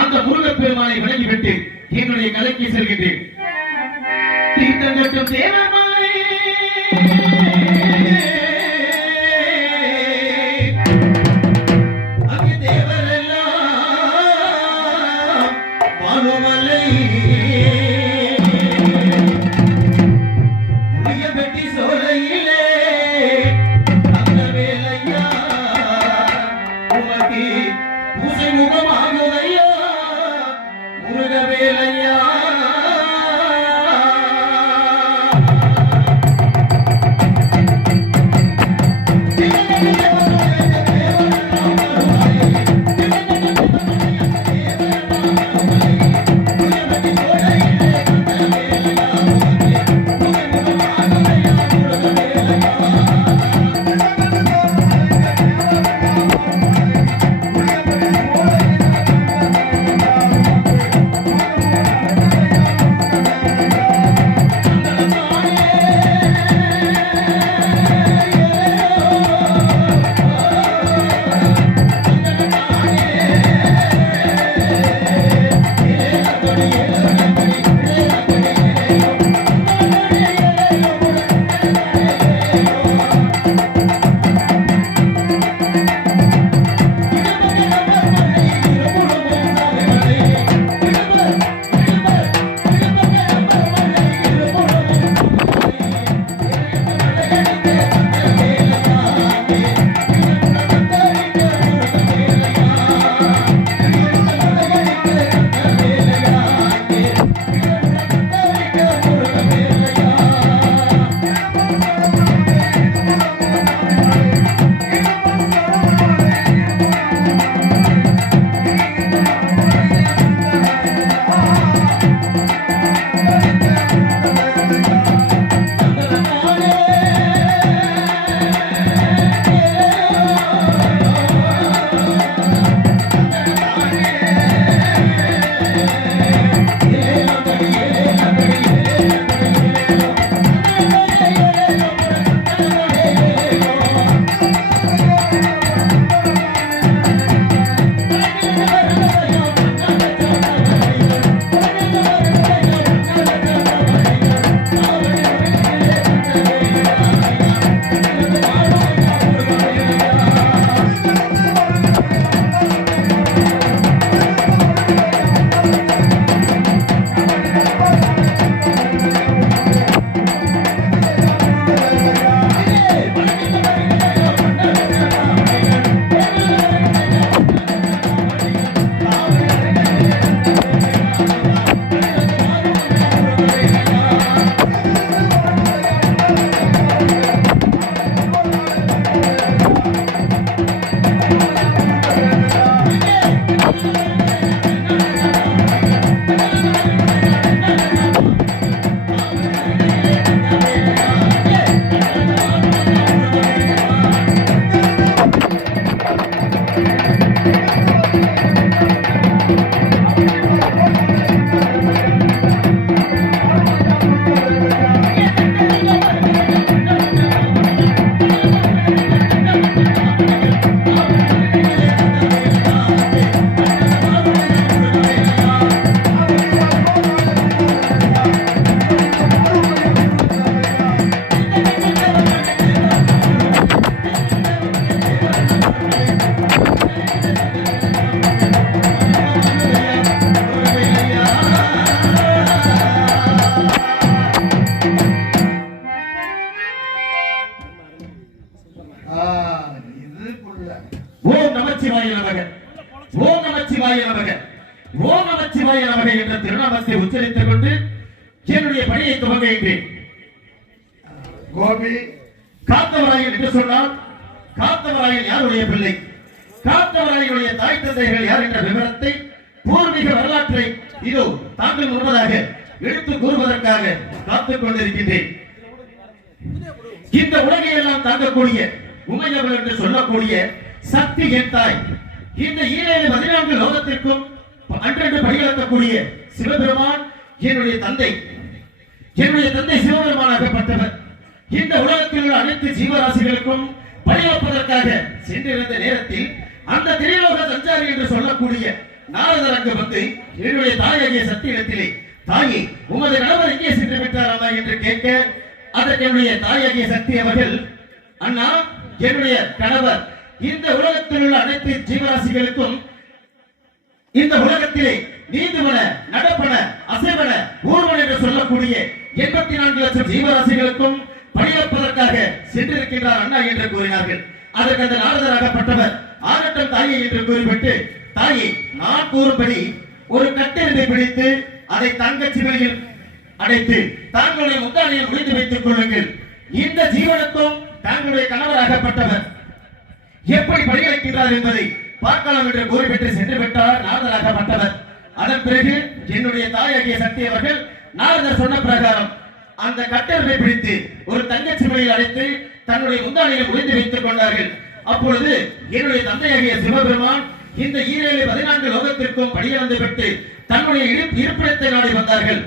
அந்த முருகப்பெருமானை வணங்கிவிட்டு என்னுடைய கலைக்கு செல்கின்றேன். தீர்த்தங்கட்டும் தேவமாய் அங்கு தேவரெல்லாம் வாழுமலை புளியபெட்டி சோலையிலே அந்த வேலையா உமக்கு பூசை முகமாகுதையா முருகவேலையா. ஓம் நமச்சிவாய நமக, ஓம் நமச்சிவாய நமக, ஓம் நமச்சிவாய நமக என்ற திருநாமத்தை உச்சரித்துக் கொண்டு என்னுடைய பணியை துவங்குகின்றேன். கோபி காத்தவராயன் என்று சொன்னால் காத்தவராயன் யாருடைய பிள்ளை, காத்தவராயனுடைய தாய் தந்தைகள் யார் என்ற விவரத்தை பூர்வீக வரலாற்றை இதோ தாங்கள் முன்பதாக எடுத்து கூறுவதற்காக காத்துக் கொண்டிருக்கின்றேன். இந்த உலகை எல்லாம் தாங்கக்கூடிய உமையவள் என்று சொல்லக்கூடிய சக்தி என் தாய், இந்த 14 லோகத்திற்கும் அன்றென்று படிகளக்கக்கூடிய சிவபெருமான் என்னுடைய தந்தை சிவபெருமானாகப்பட்டவர் இந்த உலகத்தில் உள்ள அனைத்து ஜீவராசிகளுக்கும் பணியாற்றுவதற்காக சென்றிருந்த நேரத்தில் அந்த திரிலோக சஞ்சாரி என்று சொல்லக்கூடிய நாரதர் அங்கு வந்து என்னுடைய தாயாகிய சத்தியிடத்திலே, தாயே உமது கணவர் எங்கே சென்று விட்டாராமா என்று கேட்க, அதற்கு என்னுடைய தாயாகிய சக்தி அவர்கள், அண்ணா என்னுடைய கணவர் இந்த உலகத்தில் உள்ள அனைத்து ஜீவராசிகளுக்கும் இந்த உலகத்திலே நீந்துவன, நடப்பன, அசைவன, ஊர்வன என்று சொல்லக்கூடிய 84 லட்சம் ஜீவராசிகளுக்கும் பணியாற்றுவதற்காக சென்றிருக்கின்றார் அண்ணா என்று கூறினார்கள். அதற்கு அந்த நாரதராகப்பட்டவர், ஆகட்டும் தாயே என்று கூறிவிட்டு, தாயே நான் கூறும்படி ஒரு கட்டெரும்பை பிடித்து அதை தங்கச் சிமையில் அடைத்து தாங்களுடைய முந்தானையை முடிந்து வைத்துக் கொள்ளுங்கள். இந்த ஜீவனுக்கும் தங்களுடைய கணவராகப்பட்டவர் எப்படி பணியளிக்கின்றார் என்பதை பார்க்கலாம் என்று கூறிவிட்டு சென்று விட்டார் நாரதராகப்பட்டவர். அதன் பிறகு என்னுடைய தாயாகிய சக்தி அவர்கள் நாரதர் சொன்ன பிரகாரம் அந்த கட்டெரும்பை பிடித்து ஒரு தங்கச் சிமையில் அடைத்து தன்னுடைய முந்தானையை முடிந்து வைத்துக் கொண்டார்கள். அப்பொழுது என்னுடைய தந்தையாகிய சிவபெருமான் இந்த 14 லோகத்திற்கும் படியிழந்து விட்டு தன்னுடைய இருப்பிடத்தை நாடி வந்தார்கள்.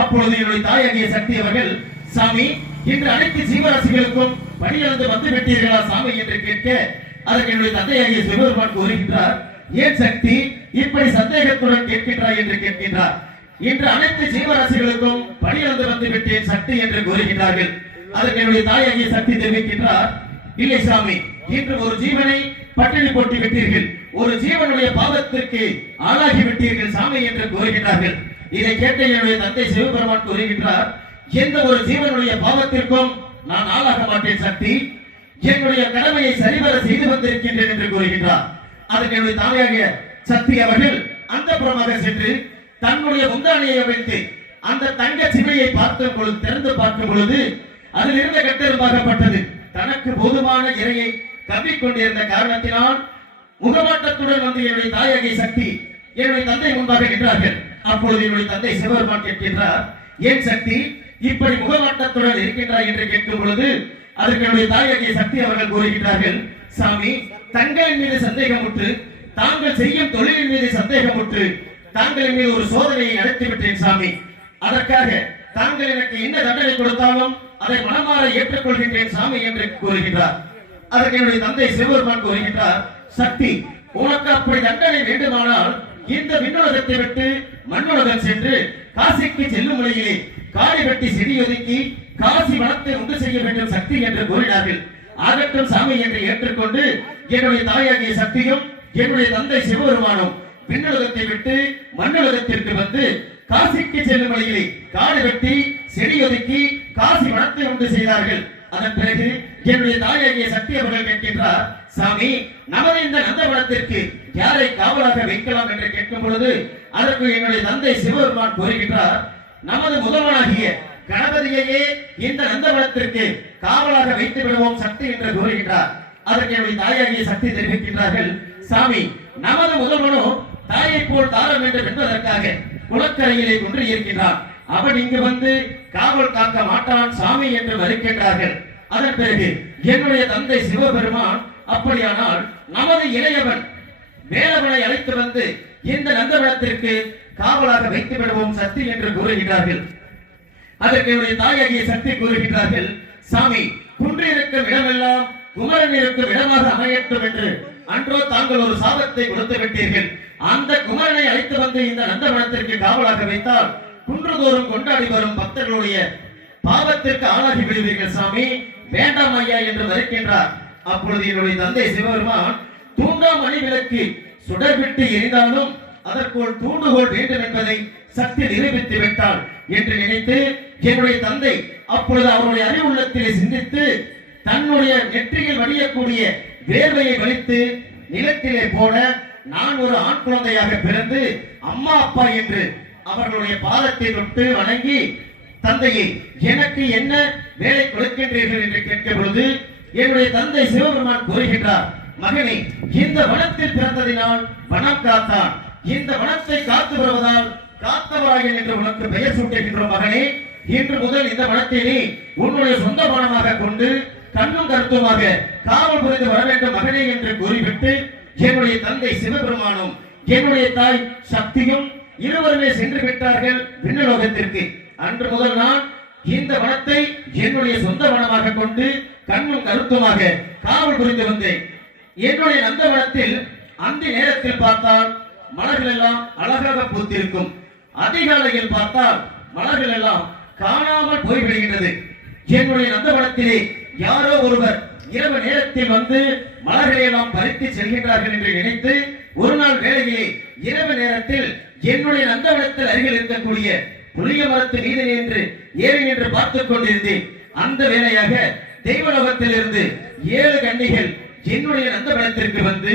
அப்பொழுது என்னுடைய தாயாகிய சக்தி அவர்கள், சாமி இன்று அனைத்து ஜீவராசிகளுக்கும் படியிழந்து வந்து விட்டீர்களா சாமி என்று கேட்க, அதற்கு என்னுடைய தந்தையாகிய சிவபெருமான் கூறுகின்றார், ஏன் சக்தி இப்படி சந்தேகத்துடன் கேட்கின்றாய் என்று கேட்கின்றார். இன்று அனைத்து ஜீவராசிகளுக்கும் படியிழந்து வந்து விட்டேன் சக்தி என்று கூறுகின்றார்கள். அதற்கு என்னுடைய தாயாகிய சக்தி தெரிவிக்கின்றார், இல்லை சாமி, இன்று ஒரு ஜீவனை பட்டினி போட்டு விட்டீர்கள், ஒரு ஜீவனுடைய பாவத்திற்கு ஆளாகி விட்டீர்கள் சாமி என்று கூறுகின்றார்கள். இதை கேட்ட என்னுடைய தந்தை சிவபெருமான் கூறுகின்றார், எந்த ஒரு ஜீவனுடைய பாவத்திற்கும் நான் ஆளாக மாட்டேன் சக்தி, என்னுடைய கடமையை சரிவர செய்து வந்திருக்கின்றேன் என்று கூறுகின்றார். அதற்கு என்னுடைய தாயாகிய சக்தி அவர்கள் அந்த புறமாக சென்று தன்னுடைய முந்தானையை வைத்து அந்த தங்க சிமையை திறந்து பார்க்கும் பொழுது அதில் இருந்த கட்டெரும்பாகப்பட்டது தனக்கு போதுமான இறையை கவ்விக்கொண்டிருந்த காரணத்தினால் முகமாட்டத்துடன் வந்து என்னுடைய தாயாகிய சக்தி என்னுடைய தந்தை முன்பாக நின்றார்கள். அப்பொழுது என்னுடைய தந்தை சிவபெருமான் கேட்கின்றார், ஏன் சக்தி இப்படி முகமாட்டத்துடன் இருக்கின்றார் என்று கேட்கும் பொழுது அதற்கு என்னுடைய தாயாகிய சக்தி அவர்கள் கூறுகின்றார்கள், சாமி தங்களின் மீது சந்தேகமுற்று, தாங்கள் செய்யும் தொழிலின் மீது சந்தேகமுற்று தாங்களின் மீது ஒரு சோதனையை நடத்திவிட்டேன் சாமி. அதற்காக தாங்கள் எனக்கு என்ன தண்டனை கொடுத்தாலும் அதை மனமாற ஏற்றுக்கொள்கின்றேன் சாமி என்று கூறுகின்றார். அதற்கு என்னுடைய தந்தை சிவபெருமான் கூறுகின்றார், சக்தி உனக்கு அப்படி தண்டனை வேண்டுமானால் இந்த விண்ணுலகத்தை விட்டு மண்ணுலகம் சென்று காசிக்கு செல்லும் வழியிலே காடி வெட்டி செடி ஒதுக்கி காசி வனத்தை உண்டு செய்ய வேண்டும் சக்தி என்று கூறினார்கள். ஆகட்டும் சாமி என்று ஏற்றுக்கொண்டு என்னுடைய தாயாகிய சக்தியும் என்னுடைய தந்தை சிவபெருமானும் விண்ணுலகத்தை விட்டு மண்ணுலகத்திற்கு வந்து காசிக்கு செல்லும் வழியிலே காடு வெட்டி செடி ஒதுக்கி காசி வனத்தை உண்டு செய்தார்கள். அதன் பிறகு என்னுடைய தாயாகிய சக்தி அவர்கள் கேட்கின்றார், சாமி நமது இந்த நந்தவனத்திற்கு யாரை காவலாக வைக்கலாம் என்று கேட்கும் பொழுது அதற்கு என்னுடைய தந்தை சிவபெருமான் கூறுகின்றார், நமது முதல்வனாகிய கணபதியையே இந்த நந்தவனத்திற்கு காவலாக வைத்து விடுவோம் சக்தி என்று கூறுகின்றார். அதற்கு என்னுடைய தாயாகிய சக்தி தெரிவிக்கின்றார்கள், சாமி நமது முதல்வனோ தாயை போல் தார வேண்டும் என்பதற்காக குளக்கரையிலே கொன்று இருக்கின்றான், அவன் இங்கு வந்து காவல் காக்க மாட்டான் சாமி என்று மறுக்கின்றார்கள். அதன் பிறகு என்னுடைய தந்தை சிவபெருமான், அப்படியானால் நமது இளையவன் வேலவனை அழைத்து வந்து இந்த நந்தவனத்திற்கு காவலாக வைத்து விடுவோம் சக்தி என்று கூறுகின்றார்கள். அதற்கு என்னுடைய தாயாகிய சக்தி கூறுகின்றார்கள், சாமி குன்று இருக்கும் இடமெல்லாம் குமரன் இருக்கும் இடமாக அமையட்டும் என்று அன்றோ தாங்கள் ஒரு சாபத்தை கொடுத்து விட்டீர்கள். அந்த குமரனை அழைத்து வந்து இந்த நந்தவனத்திற்கு காவலாக வைத்தால் குன்றுதோறும் கொண்டாடி வரும் பக்தர்களுடைய பாவத்திற்கு ஆளாகி விடுவீர்கள் சாமி, வேண்டாம் ஐயா என்று மறுக்கின்றார். அப்பொழுது என்னுடைய தந்தை சிவபெருமான், தூண்டாம் மணி விளக்கு சுடர்விட்டு எரிந்தாலும் அதற்குள் தூண்டுகோல் வேண்டும் என்பதை சக்தி நிரூபித்து விட்டாள் என்று நினைத்து என்னுடைய தந்தை அப்பொழுது அவருடைய அறிவுள்ளத்திலே சிந்தித்து தன்னுடைய நெற்றியில் வடியக்கூடிய வேர்வையை வலித்து நிலத்திலே போட, நான் ஒரு ஆண் குழந்தையாக பிறந்து அம்மா அப்பா என்று அவர்களுடைய பாதத்தை தொட்டு வணங்கி, தந்தையை எனக்கு என்ன வேலை கொடுக்கின்றீர்கள் என்று கேட்கும் பொழுது என்னுடைய தந்தை சிவபெருமான் கூறுகின்றார், மகனே இந்த வனத்தில் பிறந்ததினால் வனம் காத்தான், இந்த வனத்தை காத்து வருவதால் காத்தவராயன் என்று உனக்கு பெயர் சூட்டுகின்றோம் மகனே. இன்று முதல் இந்த வனத்தை நீ உன்னுடைய சொந்த வனமாக கொண்டு கண்ணும் கருத்துமாக காவல் புரிந்து வர வேண்டும் மகனே என்று கூறிவிட்டு என்னுடைய தந்தை சிவபெருமானும் என்னுடைய தாய் சக்தியும் இருவருமே சென்று விட்டார்கள் விண்ணலோகத்திற்கு. அன்று முதல் நான் இந்த வனத்தை என்னுடைய சொந்த வனமாக கொண்டு கண்ணும் கருத்துமாக காவல் புரிந்து வந்தேன். என்னுடைய நந்தவனத்தில் அந்த நேரத்தில் பார்த்தால் மலர்கள் எல்லாம் அழகாக பூத்திருக்கும். அதிகாலையில் பார்த்தால் மலர்கள் எல்லாம் காணாமல் போய்விடுகின்றது. என்னுடைய நந்தவனத்திலே யாரோ ஒருவர் இரவு நேரத்தில் வந்து மலர்களை எல்லாம் பறித்து செல்கின்றார்கள் என்று நினைத்து ஒரு நாள் வேளையிலே இரவு நேரத்தில் என்னுடைய நந்தவனத்தில் அருகில் இருக்கக்கூடிய புளிய மரத்து மீது நின்று ஏறி நின்று பார்த்துக் கொண்டிருந்தேன். அந்த வேளையாக தெய்வலோகத்தில் இருந்து 7 கன்னிகள் என்னுடைய நந்தவனத்திற்கு வந்து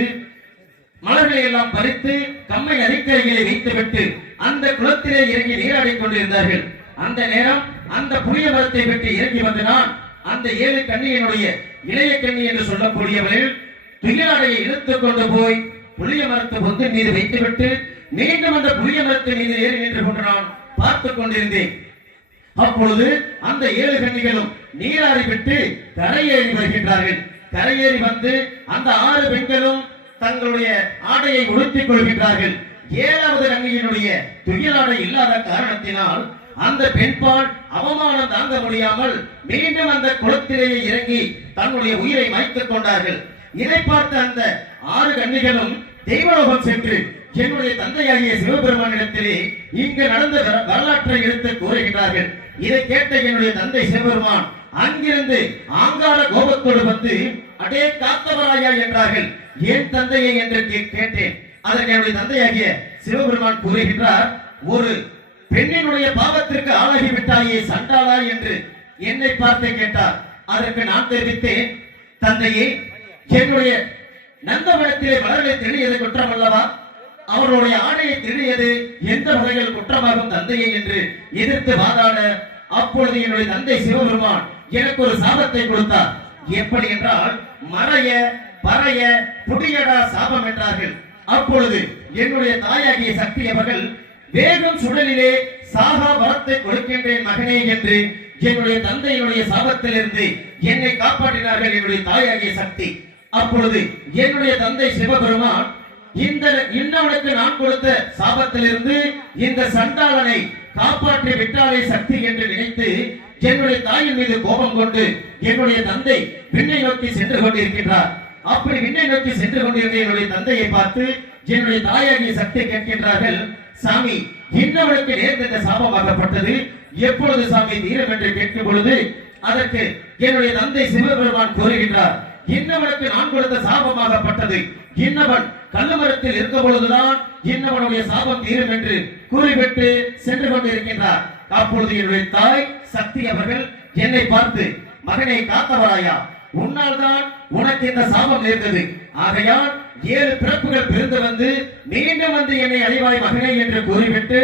மலர்களை எல்லாம் பறித்து கம்மை நதிக்கரைகளை வைத்துவிட்டு அந்த குளத்திலே இறங்கி நீராடிக் கொண்டிருந்தார்கள். அந்த நேரம் அந்த புளிய மரத்தை விட்டு இறங்கி வந்து நான் அந்த 7 கன்னியினுடைய இளைய கன்னி என்று சொல்லக்கூடியவர்கள் துயிலாடையை இழுத்துக் கொண்டு போய் புளிய மரத்து பொந்தின் மீது வைத்துவிட்டு மீண்டும் அந்த புளிய மரத்து மீது ஏறி நின்று கொண்டு நான் பார்த்துக் கொண்டிருந்தேன். அப்பொழுது அந்த 7 கன்னிகளும் நீராடி விட்டு கரையேறி வருகின்றார்கள். கரையேறி வந்து அந்த 6 பெண்களும் தங்களுடைய ஆடையை உடுத்திக் கொள்கின்றார்கள். 7வது கன்னியினுடைய துயிலாடை இல்லாத காரணத்தினால் அந்த பெண்பால் அவமானம் தாங்க முடியாமல் மீண்டும் அந்த குளத்திலேயே இறங்கி தன்னுடைய உயிரை மாய்த்துக் கொண்டார்கள். இதை பார்த்த அந்த 6 கன்னிகளும் தெய்வலோகம் சென்று என்னுடைய தந்தையாகிய சிவபெருமானிடத்திலே இங்கு நடந்த வரலாற்றை எடுத்து கூறுகின்றார்கள். இதை கேட்ட என்னுடைய தந்தை சிவபெருமான் அங்கிருந்து ஆங்கார கோபத்தோடு வந்து அடே காத்தவராயா என்றார்கள். ஏன் தந்தையை என்று கேட்டேன். அதற்கு என்னுடைய தந்தையாகிய சிவபெருமான் கூறுகின்றார், ஒரு பெண்ணினுடைய பாவத்திற்கு ஆளாகி விட்டாயே சண்டாளா என்று என்னை பார்த்து கேட்டார். அதற்கு நான் தெரிவித்தேன், தந்தையே, என்னுடைய நந்தவனத்திலே மலர்களை தெளியது குற்றம் அல்லவா? அவருடைய ஆணையை தெளியது எந்த வகையில் குற்றமாகும் தந்தையே என்று எதிர்த்து வாதாட அப்பொழுது என்னுடைய தந்தை சிவபெருமான் எனக்கு ஒரு சாபத்தை கொடுத்தார். எப்படி என்றால் மறைய பறைய புடியடா சாபம் என்றார்கள். அப்பொழுது என்னுடைய தாயாகிய சக்தி அவர்கள் வேகம் சுடலிலே சாகா வரத்தை கொடுக்கின்றேன் மகனே என்று என்னுடைய தந்தையினுடைய சாபத்திலிருந்து என்னை காப்பாற்றினார்கள் என்னுடைய தாயாகிய சக்தி. அப்பொழுது என்னுடைய தந்தை சிவபெருமான் இந்த இன்னவனுக்கு நான் கொடுத்த சாபத்திலிருந்து இந்த சண்டாளனை காப்பாற்றி விட்டாலே சக்தி என்று நினைத்து என்னுடைய தாயின் மீது கோபம் கொண்டு என்னுடைய தந்தை விண்ணை நோக்கி சென்று கொண்டிருக்கின்றார். அப்படி விண்ணை நோக்கி சென்று கொண்டிருந்த என்னுடைய தந்தையை பார்த்து என்னுடைய தாயாகிய சக்தி கேட்கின்றார்கள், சாமி, இன்னவனுக்கு நேர்ந்த சாபமாகப்பட்டது எப்பொழுது சாமி தீரம் என்று கேட்கும் பொழுது அதற்கு என்னுடைய தந்தை சிவபெருமான் கூறுகின்றார், இன்னவனுக்கு நான் கொடுத்த சாபமாகப்பட்டது இன்னவன் கல்லுமரத்தில் இருக்கும் பொழுதுதான் இன்னவனுடைய சாபம் தீரும் என்று கூறிவிட்டு சென்று கொண்டிருக்கின்றார். அப்பொழுது என்னுடைய தாய் சக்தி அவர்கள் என்னை பார்த்து, மகனை காத்தவராயா, உன்னால் தான் உனக்கு இந்த சாபம் நேர்ந்தது. ஆகையால் 7 பிறப்புகள் பிறந்து வந்து மீண்டும் வந்து என்னை அழிவாய் மகனே என்று கூறிவிட்டு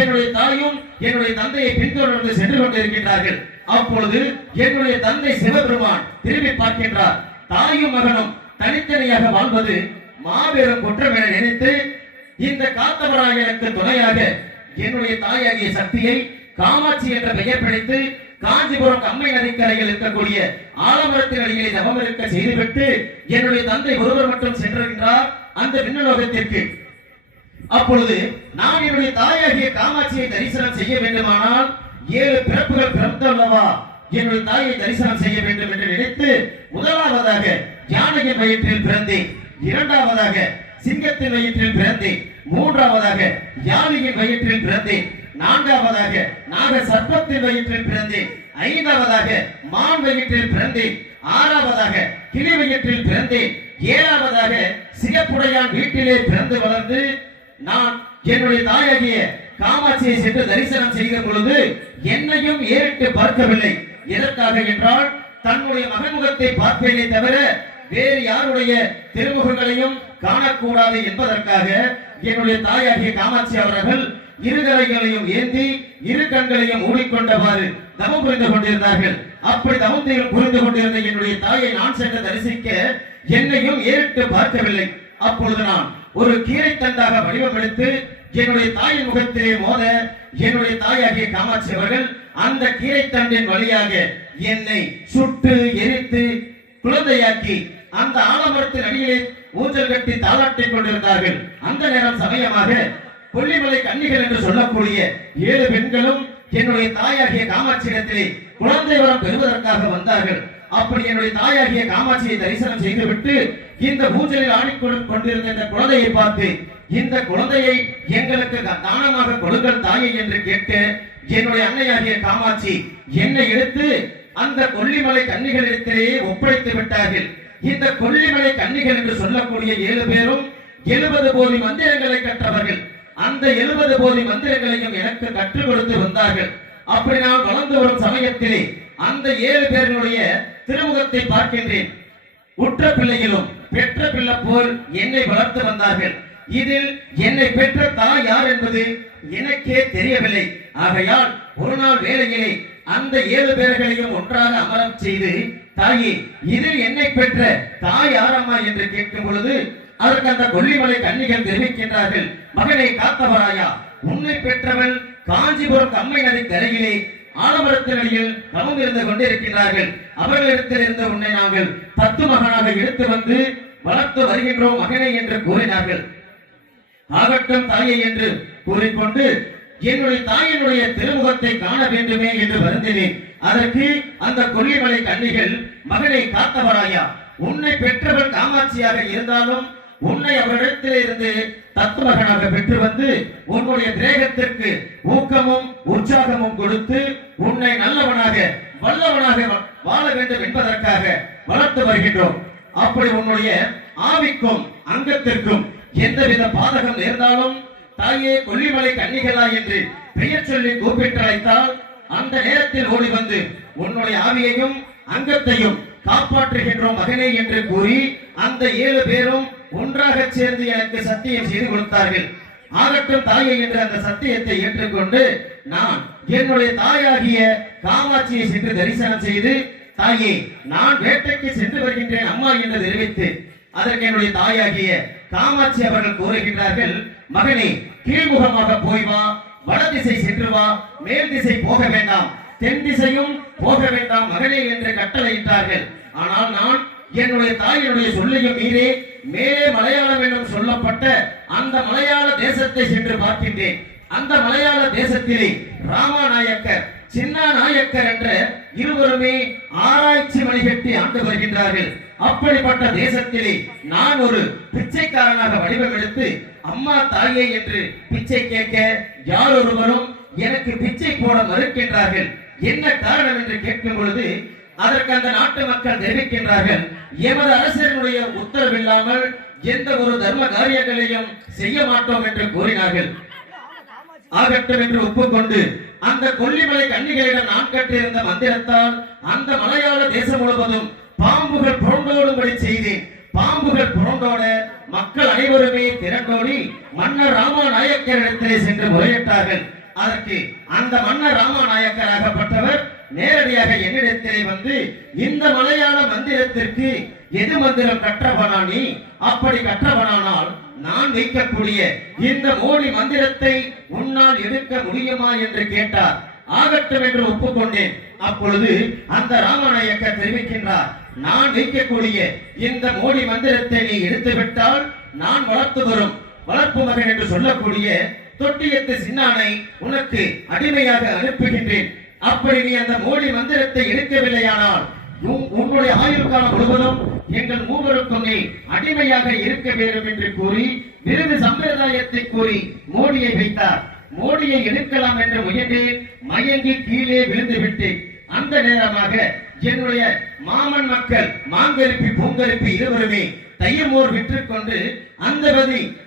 என்னுடைய தாயும் என்னுடைய தந்தையை பின்தொடர்ந்து சென்று கொண்டிருக்கின்றார்கள். அப்பொழுது என்னுடைய தந்தை சிவபெருமான் திரும்பி பார்க்கின்றார். தாயும் மகனும் தனித்தனியாக வாழ்வது மாபெரும் குற்றம் என நினைத்து இந்த காத்தவராயனுக்கு துணையாக என்னுடைய தாயாகிய சக்தியை காமாட்சி என்ற பெயர் பிடித்து காஞ்சிபுரம் கம்மை நதிக்கரையில் இருக்கக்கூடிய ஆலமரத்தின் அடியிலே தவம் இருக்க செய்துவிட்டு என்னுடைய தந்தை ஒருவர் மட்டும் சென்றிருக்கிறார் அந்த விண்ணலோகத்திற்கு. அப்பொழுது நான் என்னுடைய தாயாகிய காமாட்சியை தரிசனம் செய்ய வேண்டுமானால் 7 பிறப்புகள் பிறந்தல்லவா என்னுடைய தாயை தரிசனம் செய்ய வேண்டும் என்று நினைத்து முதலாவதாக யானையின் வயிற்றில் பிறந்தேன், இரண்டாவதாக சிங்கத்தின் வயிற்றில் பிறந்தேன், மூன்றாவதாக யானையின் வயிற்றில் பிறந்தேன், நான்காவதாக நாக சர்ப்பத்தின் வயிற்றில் பிறந்தேன், ஐந்தாவதாக மான் வயிற்றில் பிறந்தேன், ஆறாவதாக கிளி வயிற்றில் பிறந்தேன், ஏழாவதாக சிகப்புடையான் வீட்டிலே பிறந்து வளர்ந்து நான் என்னுடைய தாயாகிய காமாட்சியை சென்று தரிசனம் செய்த பொழுது என்னையும் ஏறிட்டு பார்க்கவில்லை. எதற்காக என்றால் தன்னுடைய மகன்முகத்தை பார்ப்பேனே தவிர வேறு யாருடைய திருமுகங்களையும் காணக்கூடாது என்பதற்காக என்னுடைய தாயாகிய காமாட்சி அவர்கள் இருகரைகளையும் ஏந்தி இரு கண்களையும் மூடிக்கொண்டவாறு தவம் புரிந்து கொண்டிருந்தார்கள். அப்படி தவம் புரிந்து கொண்டிருந்த என்னுடைய தாயை நான் சென்று தரிசிக்க என்னையும் ஏறிட்டு பார்க்கவில்லை. அப்பொழுது நான் ஒரு கீரை தண்டாக வடிவமெடுத்து என்னுடைய தாயின் முகத்திலே மோத என்னுடைய தாயாகிய காமாட்சி அவர்கள் அந்த கீரை தண்டின் வழியாக என்னை சுட்டு எரித்து குழந்தையாக்கி அந்த ஆலமரத்தின் அடியிலே ஊஞ்சல் கட்டி தாளாட்டிக் கொண்டிருந்தார்கள். அந்த நேரம் சமயமாக கொல்லிமலை கன்னிகள் என்று சொல்லக்கூடிய 7 பெண்களும் என்னுடைய தாயாகிய காமாட்சியிடத்திலே குழந்தை வரம் பெறுவதற்காக வந்தார்கள். அப்படி என்னுடைய தாயாகிய காமாட்சியை தரிசனம் செய்துவிட்டு இந்த ஊஞ்சலில் ஆடிக்கொண்டிருந்த இந்த குழந்தையை பார்த்து, இந்த குழந்தையை எங்களுக்கு தானமாக கொடுங்கள் தாயை என்று கேட்க, என்னுடைய அன்னையாகிய காமாட்சி என்னை எடுத்து அந்த கொல்லிமலை கன்னிகளிடத்திலேயே ஒப்படைத்து விட்டார்கள். இந்த கொல்லிமலை கன்னிகள் என்று சொல்லக்கூடிய 7 பேரும் 70 போதி மந்திரங்களை கற்றவர்கள். அந்த 70 போதி மந்திரங்களையும் எனக்கு கற்றுக் கொடுத்து வந்தார்கள். அப்படி நான் வளர்ந்து வரும் சமயத்திலே அந்த 7 பேர்களுடைய திருமுகத்தை பார்க்கின்றேன். உற்ற பிள்ளைகளும் பெற்ற பிள்ளை போல் என்னை வளர்த்து வந்தார்கள். இதில் என்னை பெற்ற தாய் யார் என்பது எனக்கே தெரியவில்லை. ஆகையால் ஒரு நாள் வேளையிலே அந்த 7 பேர்களையும் ஒன்றாக அமரம் செய்து, தாயே, இதில் என்னை பெற்ற தாய் யாரம்மா என்று கேட்கும் பொழுது அதற்கு அந்த கொல்லிமலை கன்னிகள் தெரிவிக்கின்றார்கள், மகனை காத்தவராயா, உன்னை பெற்றவள் காஞ்சிபுரம் கம்மை நதி கரையிலே ஆலமரத்தினடியில் தவம் இருந்து கொண்டிருக்கிறார்கள். அவர்களிடத்திலிருந்து உன்னை நாங்கள் 10 மகனாக எடுத்து வந்து வளர்த்து வருகின்றோம் மகனை என்று கூறினார்கள். ஆகட்டும் தாயை என்று கூறிக்கொண்டு என்னுடைய தாயினுடைய திருமுகத்தை காண வேண்டுமே என்று வருந்தினேன். அதற்கு அந்த கொல்லிமலை கன்னிகள், மகனை காத்தவராயா, உன்னை பெற்றவள் காமாட்சியாக இருந்தாலும் உன்னை அவரிடத்தில் இருந்து தத்துவகனாக பெற்று வந்து உன்னுடைய தேகத்திற்கு ஊக்கமும் உற்சாகமும் கொடுத்து உன்னை நல்லவனாக வல்லவனாக வாழ வேண்டும் என்பதற்காக வளர்த்து வருகின்றோம். அப்படி உன்னுடைய ஆவிக்கும் அங்கத்திற்கும் எந்தவித பாதகம் நேர்ந்தாலும் தாயே கொல்லிமலை கன்னிகளா என்று பெயர் சொல்லி கூப்பிட்டு அழைத்தால் அந்த நேரத்தில் ஓடி வந்து உன்னுடைய ஆவியையும் அங்கத்தையும் காப்பாற்றுகின்றோம் மகனே என்று கூறி அந்த 7 பேரும் ஒன்றாக சேர்ந்து எனக்கு சத்தியம் செய்து கொடுத்தார்கள். ஆகட்டும் தாயை என்று அந்த சத்தியத்தை ஏற்றுக்கொண்டு நான் என்னுடைய தாயாகிய காமாட்சியை சென்று தரிசனம் செய்து, தாயே, நான் வேட்டைக்கு சென்று வருகின்றேன் அம்மா என்று தெரிவித்து, அதற்கு என்னுடைய தாயாகிய காமாட்சி அவர்கள் கூறுகின்றார்கள், மகனே, கீழ்முகமாக போய் வா, வடதிசை சென்று வா, மேல் திசை போக வேண்டாம், தென் திசையும் போக வேண்டாம் மகனே என்று கட்டளையிட்டார்கள். ஆனால் நான் என்னுடைய தாயினுடைய சொல்லையும் மீறே மேலே மலையாளம் என்னும் சொல்லப்பட்ட அந்த மலையாள தேசத்தை சென்று பார்க்கின்றேன். அந்த மலையாள தேசத்திலே ராமநாயக்கர், சின்ன நாயக்கர் என்ற இருவருமே ஆராய்ச்சி மணிகட்டி ஆண்டு வருகின்றார்கள். அப்படிப்பட்ட தேசத்திலே நான் ஒரு பிச்சைக்காரனாக வடிவம் எடுத்து அம்மா தாயே என்று பிச்சை கேட்க யார் ஒருவரும் எனக்கு பிச்சை போட மறுக்கின்றார்கள். என்ன காரணம் என்று கேட்கும் பொழுது அதற்கு அந்த நாட்டு மக்கள் தெரிவிக்கின்றார்கள், எமது அரசனுடைய உத்தரவில்லாமல் எந்த ஒரு தர்ம காரியங்களையும் செய்ய மாட்டோம் என்று கூறினார்கள். ஆகட்டும் என்று ஒப்புக்கொண்டு அந்த கொல்லிமலை கன்னிகளிடம் நான் கற்றிருந்த மந்திரத்தால் அந்த மலையாள தேசம் முழுவதும் பாம்புகள் புரண்டோடும்படி செய்தேன். பாம்புகள் புரண்டோட மக்கள் அனைவருமே திரண்டோடி மன்னர் ராமநாயக்கரிடத்திலே சென்று முறையிட்டார்கள். அதற்கு அந்த மன்னர் ராமநாயக்கராகப்பட்டவர் நேரடியாக என்னிடத்திலே வந்து, இந்த மலையாள மந்திரத்திற்கு எது மந்திரம் கற்றவனா நீ? அப்படி கற்றவனானால் நான் வைக்கக்கூடிய இந்த மோடி மந்திரத்தை உன்னால் எடுக்க முடியுமா என்று கேட்டார். ஆகட்டும் என்று ஒப்புக்கொண்டேன். அப்பொழுது அந்த ராமநாயக்கர் தெரிவிக்கின்றார், நான் வைக்கக்கூடிய இந்த மோடி மந்திரத்தை நீ எடுத்து விட்டால் நான் வளர்த்து வரும் வளர்ப்பு மகன் என்று சொல்லக்கூடிய தொட்டியத்து சின்னானை உனக்கு அடிமையாக அனுப்புகின்றேன். அப்படி நீ அந்த மோடி மந்திரத்தை எடுக்கவில்லையானால் உன்னுடைய ஆயுள் காலம் முழுவதும் எங்கள் மூவருக்கும் நீ அடிமையாக இருக்க வேண்டும் என்று கூறி விருது சம்பிரதாயத்தை கூறி மோடியை வைத்தார். மோடியை எடுக்கலாம் என்று முயன்றேன், மயங்கி கீழே விழுந்து விட்டேன். அந்த நேரமாக என்னுடைய மாமன் மக்கள் மாங்கருப்பி பூங்கருப்பி இருவருமே தையமோர் விற்றுக்கொண்டு அந்த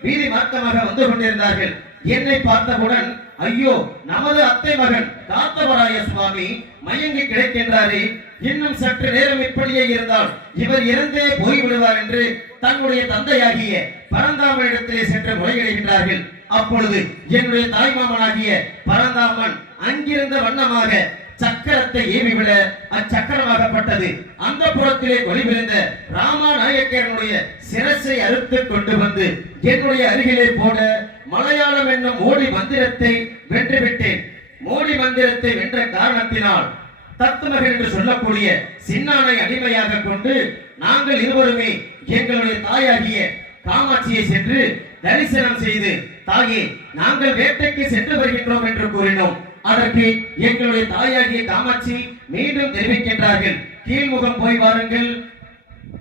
வீதி மார்க்கமாக வந்து கொண்டிருந்தார்கள். என்னை பார்த்தவுடன், ஐயோ, நமது அத்தை மகன் காத்தவராய சுவாமி மயங்கி கிடைக்கின்றாரே, இன்னும் சற்று நேரம் இப்படியே இருந்தால் இவர் இறந்தே போய்விடுவார் என்று தன்னுடைய தந்தையாகிய பரந்தாமனிடத்திலே சென்று முறையிடுகின்றார்கள். அப்பொழுது என்னுடைய தாய்மாமனாகிய பரந்தாமன் அங்கிருந்த வண்ணமாக சக்கரத்தை ஏவிவிட அச்சக்கரமாகப்பட்டது அந்த புறத்திலே ஒளிவிருந்த ராமநாயக்கனுடைய சிரசை அறுத்து கொண்டு வந்து என்னுடைய அருகிலே போட மலையாளம் என்னும் மோடி மந்திரத்தை வென்றுவிட்டேன். மோடி மந்திரத்தை வென்ற காரணத்தினால் தத்துமகன் என்று சொல்லக்கூடிய சின்னானை அடிமையாக கொண்டு நாங்கள் இருவருமே எங்களுடைய தாயாகிய காமாட்சியை சென்று தரிசனம் செய்து தாயே நாங்கள் வேட்டைக்கு சென்று வருகின்றோம் என்று கூறினோம். அதற்கு எங்களுடைய தாயாகிய காமாட்சி மீண்டும் தெரிவிக்கின்றார்கள், கீழ்முகம் போய் வாருங்கள்,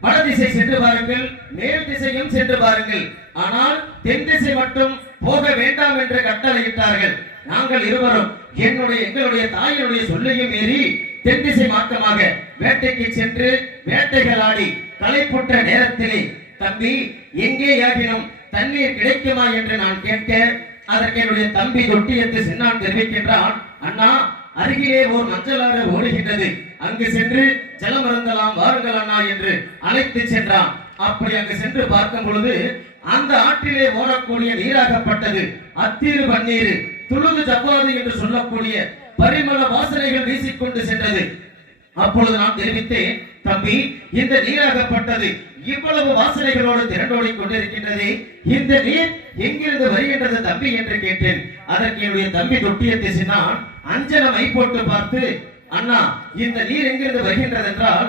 வடதிசை சென்று பாருங்கள், மேல் திசையும் சென்று பாருங்கள், ஆனால் தென் திசை மட்டும் போக வேண்டாம் என்று கட்டளையிட்டார்கள். நாங்கள் இருவரும் எங்களுடைய தாயினுடைய சொல்லையும் மீறி தென் திசை மாற்றமாக வேட்டைக்கு சென்று வேட்டைகள் ஆடி களைப்புற்ற நேரத்திலே தம்பி எங்கே யாகினும் தண்ணீர் கிடைக்குமா என்று நான் கேட்க, அதற்கு என்னுடைய தம்பி தொட்டியத்து சின்னான் தெரிவிக்கின்றான், அண்ணா அருகிலே ஓர் மஞ்சளாறு ஓடுகின்றது, அங்கு சென்று ஜலம் அருந்தலாம் வாருங்கள் அண்ணா என்று அழைத்து சென்றான். அப்படி அங்கு சென்று பார்க்கும் பொழுது அந்த ஆற்றிலே ஓடக்கூடிய நீராகப்பட்டது அத்தீரு பன்னீர் துளுது ஜவ்வாது என்று சொல்லக்கூடிய பரிமள வாசனைகள் வீசிக்கொண்டு சென்றது. அப்பொழுது நான் தெரிவித்தேன், தம்பி இந்த நீராகப்பட்டது இவ்வளவு வாசனைகளோடு திரண்டோடி கொண்டிருக்கின்றது, இந்த நீர் எங்கிருந்து வருகின்றது தம்பி என்று கேட்டேன். அதற்கு என்னுடைய தம்பி தொட்டியத்தை சின்னான் அஞ்சனம் ஐ போட்டு பார்த்து, அண்ணா இந்த நீர் எங்கிருந்து வருகின்றது என்றால்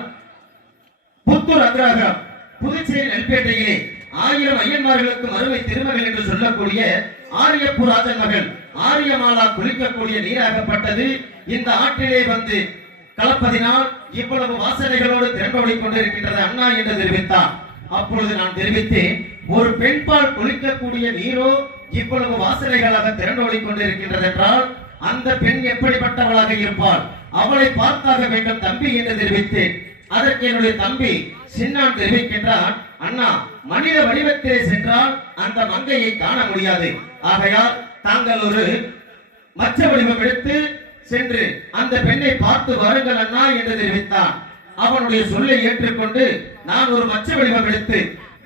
புத்தூர் அக்ராகம் புதுச்சேரி நெல்பேட்டையிலே 1000 ஐயன்மார்களுக்கு மறுமை திருமகள் என்று சொல்லக்கூடிய ஆரியப்பு ராஜன் மகள் ஆரியமாலா குளிக்கக்கூடிய நீராகப்பட்டது இந்த ஆற்றிலே வந்து கலப்பதினால் இவ்வளவு வாசனைகளோடு திரண்டோடி கொண்டிருக்கின்றது அண்ணா என்று தெரிவித்தார். அப்பொழுது நான் தெரிவித்தேன், ஒரு பெண்பால் குளிக்கக்கூடிய நீரோ இவ்வளவு வாசனைகளாக திரண்டோடி கொண்டிருக்கின்றது என்றால் அந்த பெண் எப்படிப்பட்டவளாக இருப்பாள், அவளை பார்த்தாக வேண்டும் தம்பி என்று தெரிவித்தேன். அதற்கு என்னுடைய தம்பி சின்னான் தெரிவிக்கின்றான், அண்ணா மனித வடிவத்திலே சென்றால் அந்த மங்கையை காண முடியாது, ஆகையால் தாங்கள் ஒரு மச்ச வடிவம் எடுத்து சென்று அந்த பெண்ணை பார்த்து வருங்கள் அண்ணா என்று தெரிவித்தான். அவனுடைய சொல்லை ஏற்றுக்கொண்டு நான் ஒரு மச்ச வடிவம் எடுத்து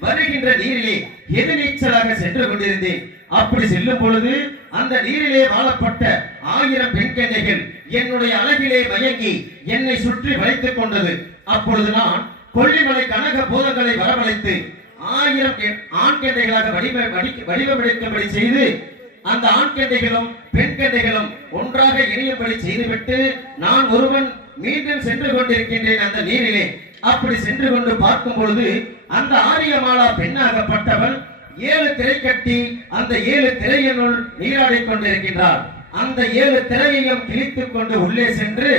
வருகின்ற நீரிலே எதிர்நீச்சலாக சென்று கொண்டிருந்தேன். அப்படி செல்லும் பொழுது அந்த நீரிலே வாழப்பட்ட 1000 பெண் கன்னிகைகள் என்னுடைய அழகிலே மயங்கி என்னை சுற்றி வளைத்துக் கொண்டது. அப்பொழுது நான் கொல்லிமலை கனக போதங்களை வரவழைத்து 1000 ஆண் கன்னிகைகளாக வடிவமெடுக்கும்படி செய்து அந்த ஆண் கன்னிகைகளும் பெண் கன்னிகைகளும் ஒன்றாக இணையும்படி செய்துவிட்டு நான் ஒருவன் மீண்டும் சென்று கொண்டிருக்கின்றேன் அந்த நீரிலே. அப்படி சென்று கொண்டு பார்க்கும் பொழுது அந்த ஆரியமாலா பெண்ணாகப்பட்டவள் 7 திரை கட்டி அந்த 7 திரையினுள் நீராடிக் கொண்டிருக்கின்றார். அந்த 7 திரையையும் கிழித்துக் கொண்டு உள்ளே சென்று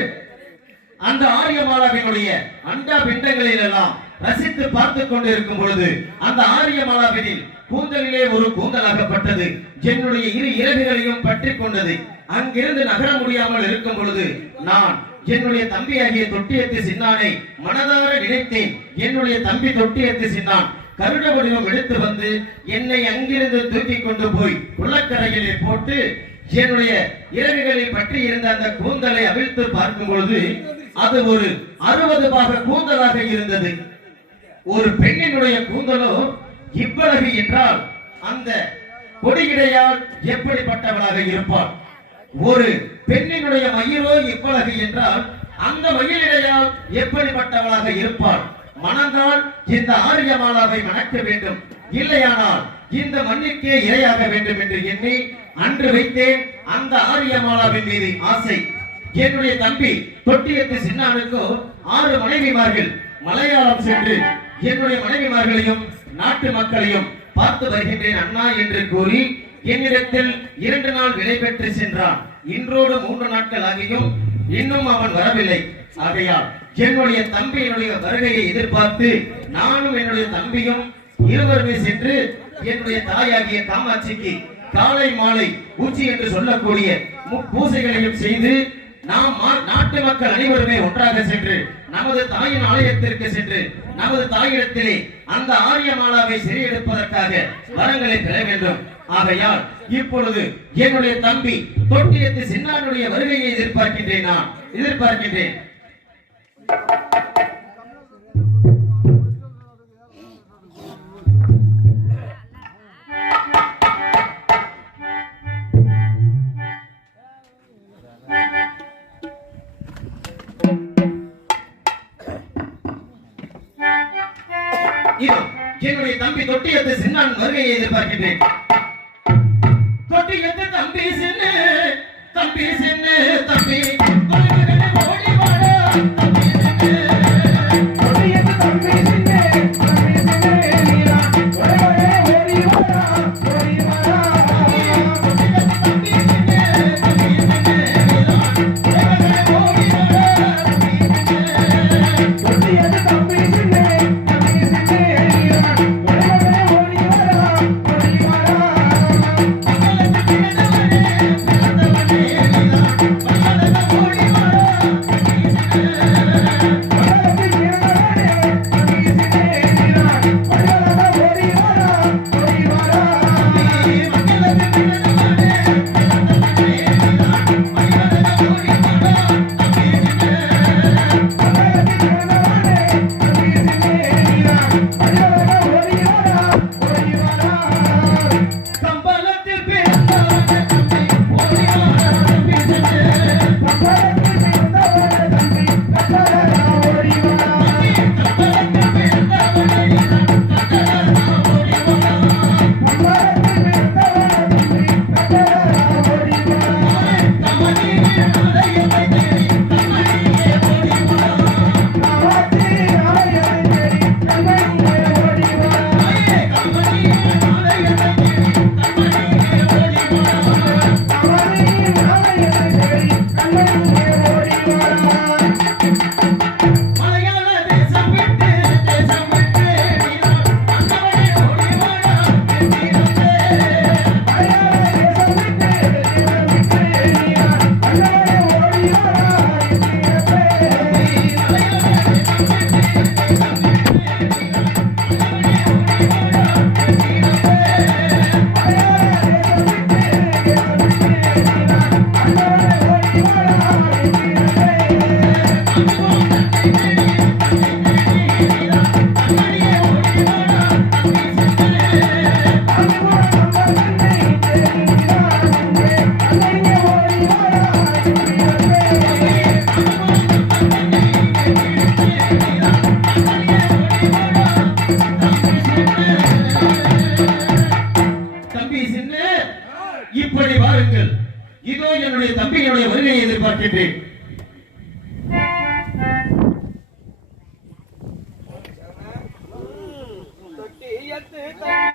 அந்த ஆரியமாலாவினுடைய அண்டா பிண்டங்களில் எல்லாம் ரசித்து பார்த்துக் கொண்டிருக்கும் பொழுது அந்த ஆரியமாலாவினில் கூந்தலிலே ஒரு கூந்தலாகப்பட்டது என்னுடைய 2 இறகுகளையும் பற்றி கொண்டது. அங்கிருந்து நகர முடியாமல் இருக்கும் பொழுது நான் என்னுடைய தம்பியாகிய தொட்டியத்து சின்னானை மனதார நினைத்தேன். என்னுடைய தம்பி தொட்டியத்து சின்னான் கருட வடிவம் எடுத்து வந்து என்னை அங்கிருந்து தூக்கி கொண்டு போய் குளக்கரையிலே போட்டு என்னுடைய இறகுகளில் பற்றி இருந்த அந்த கூந்தலை அவிழ்த்து பார்க்கும் பொழுது அது ஒரு 60 பாக கூந்தலாக இருந்தது. ஒரு பெண்ணினுடைய கூந்தலோ இவ்வளவு என்றால் அந்த கொடியிடையால் எப்படிப்பட்டவளாக இருப்பாள். ஒரு பெண்ணினுடைய மயிரோ இவ்வளவு என்றால் அந்த மயிலிடையால் எப்படிப்பட்டவளாக இருப்பாள். மணந்தால் இந்த ஆரியமாலாவை மணக்க வேண்டும், இல்லையானால் இந்த மண்ணிற்கே இரையாக வேண்டும் என்று எண்ணி அன்று வைத்தேன் அந்த ஆரியமாலாவின் மீது ஆசை. என்னுடைய தம்பி தொட்டியத்து சின்னானுக்கு 6 மனைவிமார்கள். மலையாளம் சென்று என்னுடைய மனைவிமார்களையும் நாட்டு மக்களையும் பார்த்து வருகின்றேன் அண்ணா என்று கூறி என்னிடத்தில் 2 நாள் விடை பெற்று சென்றான். இன்றோடு 3 நாட்கள் ஆகியும் இன்னும் அவன் வரவில்லை. ஆகையால் என்னுடைய தம்பியினுடைய வருகையை எதிர்பார்த்து நானும் என்னுடைய தம்பியும் இருவருமே சென்று என்னுடைய தாயாகிய காமாட்சிக்கு காலை மாலை பூச்சி என்று சொல்லக்கூடிய பூசைகளையும் செய்து நாம் நாட்டு மக்கள் அனைவருமே ஒன்றாக சென்று நமது தாயின் ஆலயத்திற்கு சென்று நமது தாயிடத்திலே அந்த ஆரியமாலாவை சிறையெடுப்பதற்காக வரங்களை பெற வேண்டும். ஆகையால் இப்பொழுது என்னுடைய தம்பி தொட்டியத்து சின்னானுடைய வருகையை எதிர்பார்க்கின்றேன். நான் எதிர்பார்க்கின்றேன். என்னுடைய தம்பி தொட்டியத்து சின்னான் வருகையை எதிர்பார்க்கின்றேன். தொட்டியத்து தம்பி சின்ன தம்பி சின்ன தம்பி ஓடி வாடா தம்பி சின்ன தொட்டியத்து தம்பி சின்ன தம்பி சின்ன நீரா ஓடி வாடா ஓடி இப்படி வாருங்கள். இதோ என்னுடைய தம்பியினுடைய வருகையை எதிர்பார்க்கின்றேன்.